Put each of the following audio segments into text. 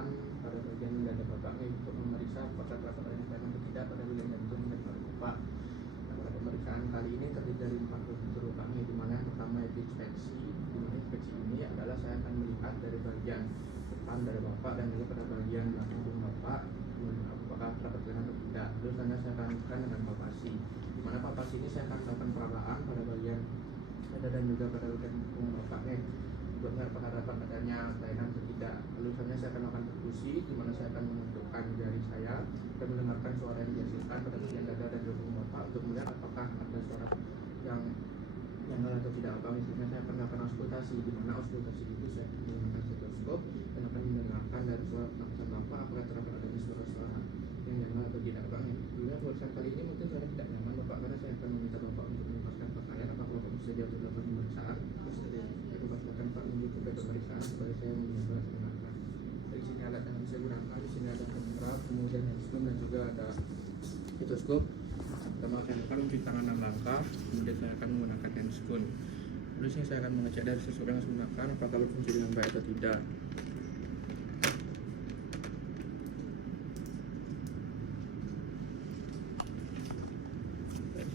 pemeriksaan pada bagian dada Bapak untuk memeriksa apakah terdapat adanya kelainan atau tidak pada bagian jantung dan paru Bapak. Nah, pada pemeriksaan kali ini terdiri dari 4 prosedur Bapak, di mana yang pertama yaitu inspeksi. Di mana inspeksi ini adalah saya akan melihat dari bagian depan dari Bapak dan juga pada bagian belakang tubuh Bapak apakah terdapat kelainan atau tidak. Lalu saya akan lakukan dengan palpasi. Di mana palpasi ini saya akan melakukan perabaan pada bagian dada dan juga pada bagian punggung Bapak untuk melihat apakah dapat adanya kelainan atau tidak. Lalu saya akan melakukan perkusi, di mana saya akan menentukan jari saya dan mendengarkan suara yang dihasilkan pada bagian dada dan juga punggung Bapak untuk melihat apakah ada suara yang janggal atau tidak. Misalnya saya akan melakukan auskultasi, di mana auskultasi itu saya menggunakan stetoskop dan akan mendengarkan dari suara pernapasan Bapak apakah terdapat adanya suara-suara yang janggal atau tidak Juga pemeriksaan kali ini mungkin saya tidak nyaman Bapak, karena saya akan meminta Bapak untuk melepaskan pakaian. Apakah Bapak bersedia untuk melakukan pemeriksaan? Bersedia. Bapak silakan Pak menuju ke pemeriksaan supaya saya menjelaskan. Di sini alat yang saya gunakan, di sini ada kamera, kemudian handphone dan juga ada stetoskop. Pertama saya akan mencuci tangan 6 langkah, kemudian saya akan menggunakan handscoon. Lalu saya akan mengecek dari sesuatu yang saya gunakan apakah berfungsi dengan baik atau tidak.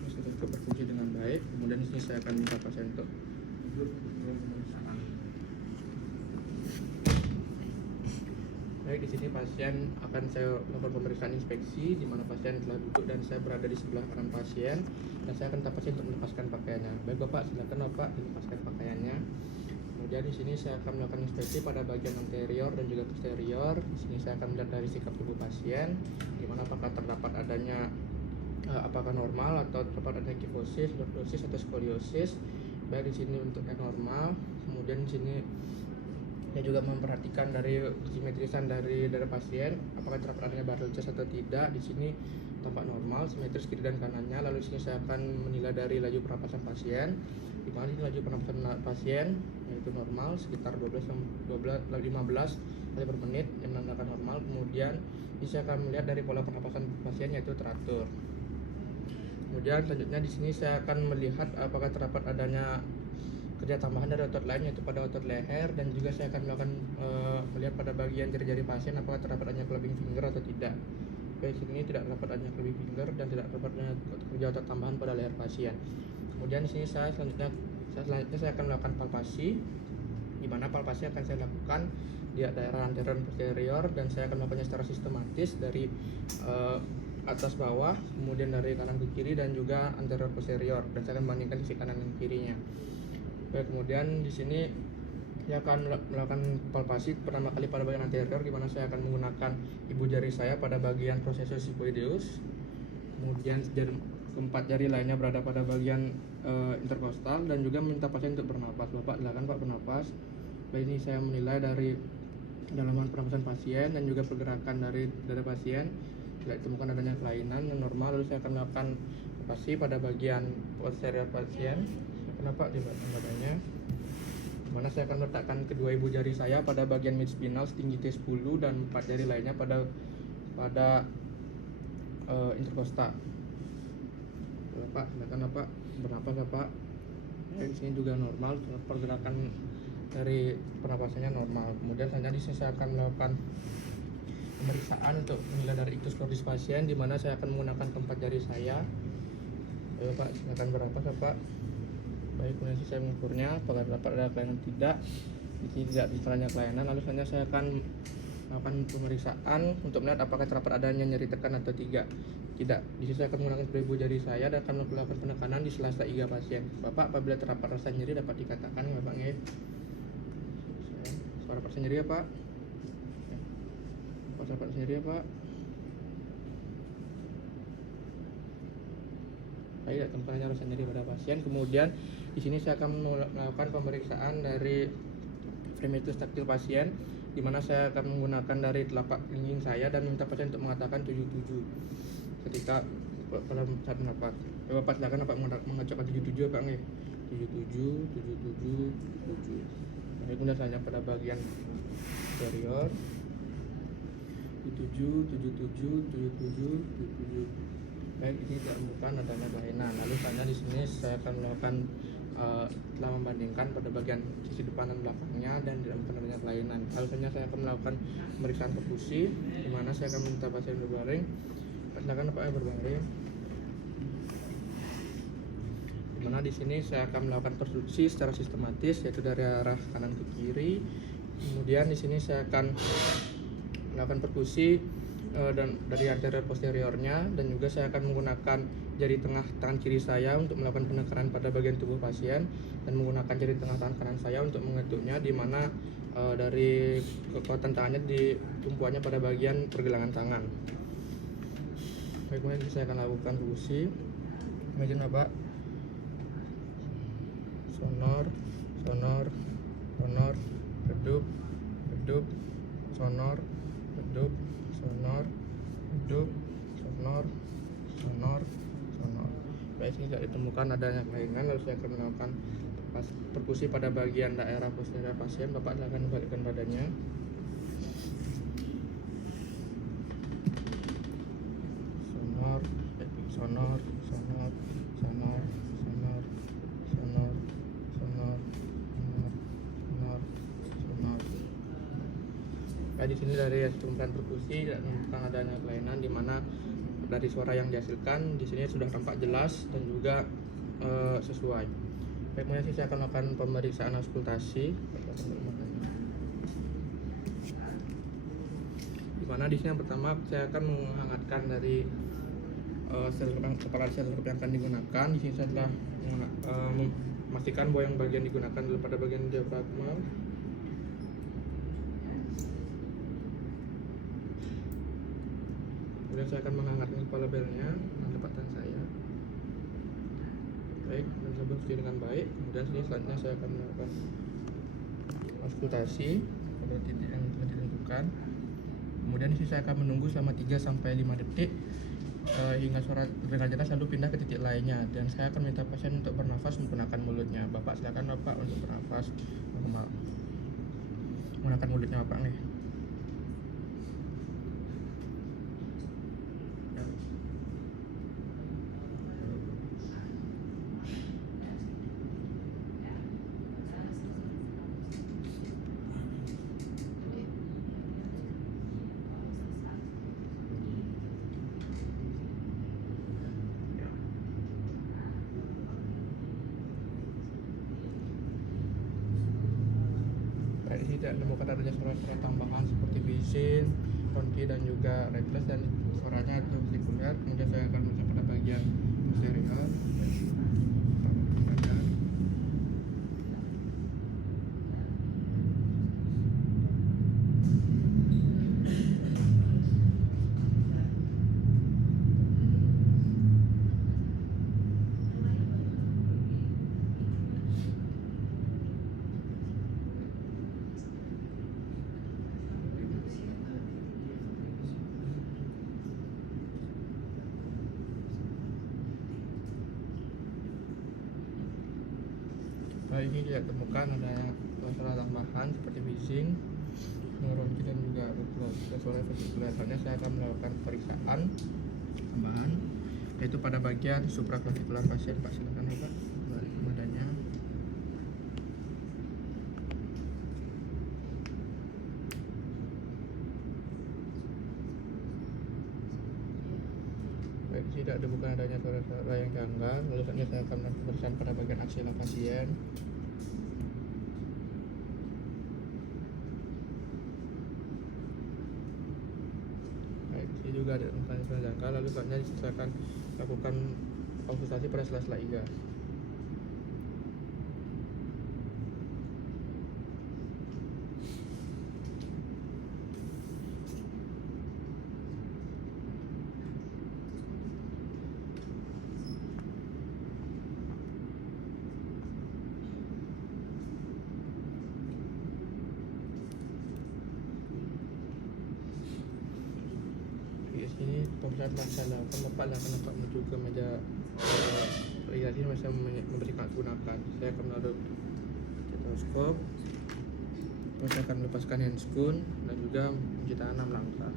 Stetoskop berfungsi dengan baik. Kemudian di sini saya akan minta pasien untuk duduk untuk pemeriksaan. Baik, di sini pasien akan saya lakukan pemeriksaan inspeksi, di mana pasien telah duduk dan saya berada di sebelah kanan pasien dan saya akan minta pasien untuk melepaskan pakaiannya. Baik Bapak, silakan Bapak dilepaskan pakaiannya. Kemudian di sini saya akan melakukan inspeksi pada bagian anterior dan juga posterior. Di sini saya akan melihat dari sikap tubuh pasien, di mana apakah terdapat adanya apakah normal atau terdapat adanya kifosis, lordosis atau skoliosis. Baik, di sini untuk yang normal. Kemudian di sini saya juga memperhatikan dari simetrisan dari pasien, apakah terdapat adanya barrel chest atau tidak. Di sini tampak normal, simetris kiri dan kanannya. Lalu di sini saya akan menilai dari laju pernapasan pasien, di mana ini laju pernapasan pasien yaitu normal sekitar 15 kali per menit yang menandakan normal. Kemudian saya akan melihat dari pola pernapasan pasien yaitu teratur. Kemudian selanjutnya di sini saya akan melihat apakah terdapat adanya kerja tambahan dari otot lain yaitu pada otot leher, dan juga saya akan melakukan melihat pada bagian jari-jari pasien apakah terdapat adanya clubbing finger atau tidak. Baik, sini tidak terdapat adanya clubbing finger dan tidak terdapat adanya kerja otot tambahan pada leher pasien. Kemudian di sini selanjutnya saya akan melakukan palpasi, di mana palpasi akan saya lakukan di daerah anterior dan posterior, dan saya akan melakukannya secara sistematis dari atas bawah, kemudian dari kanan ke kiri dan juga anterior posterior, dan saya akan bandingkan sisi kanan dan kirinya. Baik, kemudian di sini saya akan melakukan palpasi pertama kali pada bagian anterior, di mana saya akan menggunakan ibu jari saya pada bagian processus sigmoideus. Kemudian keempat jari lainnya berada pada bagian interkostal, dan juga meminta pasien untuk bernapas. Bapak silakan Pak bernapas. Baik, ini saya menilai dari kedalaman pernapasan pasien dan juga pergerakan dari dada pasien. Tidak ditemukan adanya kelainan yang normal. Lalu saya akan melakukan palpasi pada bagian posterior pasien. Kenapa di belakang badannya, dimana saya akan meletakkan kedua ibu jari saya pada bagian mid spinal setinggi T10 dan 4 jari lainnya pada interkostal. Bapak silakan Bapak bernapas Bapak. Di sini juga normal, pergerakan dari pernapasannya normal. Kemudian selanjutnya di sini saya akan melakukan pemeriksaan untuk menilai dari ictus cordis pasien, di mana saya akan menggunakan keempat jari saya. Bapak silakan bernapas Bapak. Baik, kemudian saya mengukurnya apakah dapat ada kelainan tidak. Di sini tidak ditemukannya kelainan. Lalu selanjutnya saya akan melakukan pemeriksaan untuk melihat apakah terdapat adanya nyeri tekan atau tidak. Di sini saya akan menggunakan ibu jari saya dan akan melakukan penekanan di sela-sela iga pasien. Bapak, apabila terdapat rasa nyeri dapat dikatakan ya Bapak nge. Suara pasien nyeri ya Pak. Suara pasien nyeri ya Pak. Baik, tempatnya rasa nyeri pada pasien. Kemudian di sini saya akan melakukan pemeriksaan dari fremitus taktil pasien, di mana saya akan menggunakan dari telapak lingging saya dan minta pasien untuk mengatakan 77 ketika pada saat mendapat. Bapak silakan Bapak mengacaukan 77 Pak nggih. 77 77 77. Kemudian saya pada bagian superior 77 77 77 77. Baik, ini tidak menemukan adanya kelainan. Lalu selanjutnya di sini saya akan melakukan telah membandingkan pada bagian sisi depan dan belakangnya dan dalam penerimaan kelainan. Lalu selanjutnya saya akan melakukan pemeriksaan perkusi, di mana saya akan meminta pasien berbaring. Silakan Pak berbaring. Di mana di sini saya akan melakukan perkusi secara sistematis, yaitu dari arah kanan ke kiri. Kemudian di sini saya akan melakukan perkusi dan dari anterior posteriornya, dan juga saya akan menggunakan jari tengah tangan kiri saya untuk melakukan penekanan pada bagian tubuh pasien dan menggunakan jari tengah tangan kanan saya untuk mengetuknya, di mana dari kekuatan tangannya di tumpuannya pada bagian pergelangan tangan. Baik, kemudian saya akan lakukan perkusi. Imagine Bapak. Sonor, sonor, sonor, redup, redup, sonor, redup, sonor, redup, sonor, sonor, sonor. Baik, ini tidak ditemukan adanya kelainan. Lalu saya akan melakukan perkusi pada bagian daerah posterior pasien. Bapak silakan balikkan badannya. Sonor, sonor, sonor, sonor, sonor, sonor, sonor, sonor, sonor. Nah, di sini dari pemeriksaan perkusi tidak menemukan adanya kelainan, di mana dari suara yang dihasilkan di sini sudah tampak jelas dan juga sesuai. Baik, kemudian saya akan melakukan pemeriksaan auskultasi. Di mana di sini yang pertama saya akan menghangatkan dari kepala sel yang akan digunakan. Di sini saya telah memastikan bahwa yang bagian digunakan adalah pada bagian diafragma. Kemudian saya akan menghangatkan kepala belnya dengan tepatan saya. Baik, dan saya bersih dengan baik. Kemudian selanjutnya saya akan melakukan auskultasi pada titik yang telah ditentukan. Kemudian di sini saya akan menunggu selama 3-5 detik hingga suara terdengar jelas, lalu pindah ke titik lainnya, dan saya akan minta pasien untuk bernafas menggunakan mulutnya. Bapak silakan Bapak untuk bernafas normal menggunakan mulutnya Bapak nih. Ini tidak menemukan adanya suara-suara tambahan seperti bising, ronki dan juga restless, dan suaranya itu sekunder. Kemudian saya akan mencek pada bagian posterior. Ini tidak temukan adanya suara tambahan seperti bising, ronki dan juga suara vesikuler. Selanjutnya saya akan melakukan pemeriksaan tambahan, yaitu pada bagian supraklavikular pasien. Pak silakan Bapak balik badannya. Baik, tidak ditemukan adanya suara-suara yang janggal. Lalu selanjutnya saya akan melakukan pemeriksaan pada bagian aksila pasien. Juga ada suara jangkal. Lalu selanjutnya saya akan lakukan auskultasi pada sela-sela iga. Ini pemeriksaan masalah Bapak akan dapat menuju ke meja radiasi yang bisa memberikan gunakan. Saya akan menaruh stetoskop, saya akan melepaskan handscoon dan juga mencuci tangan 6 langkah.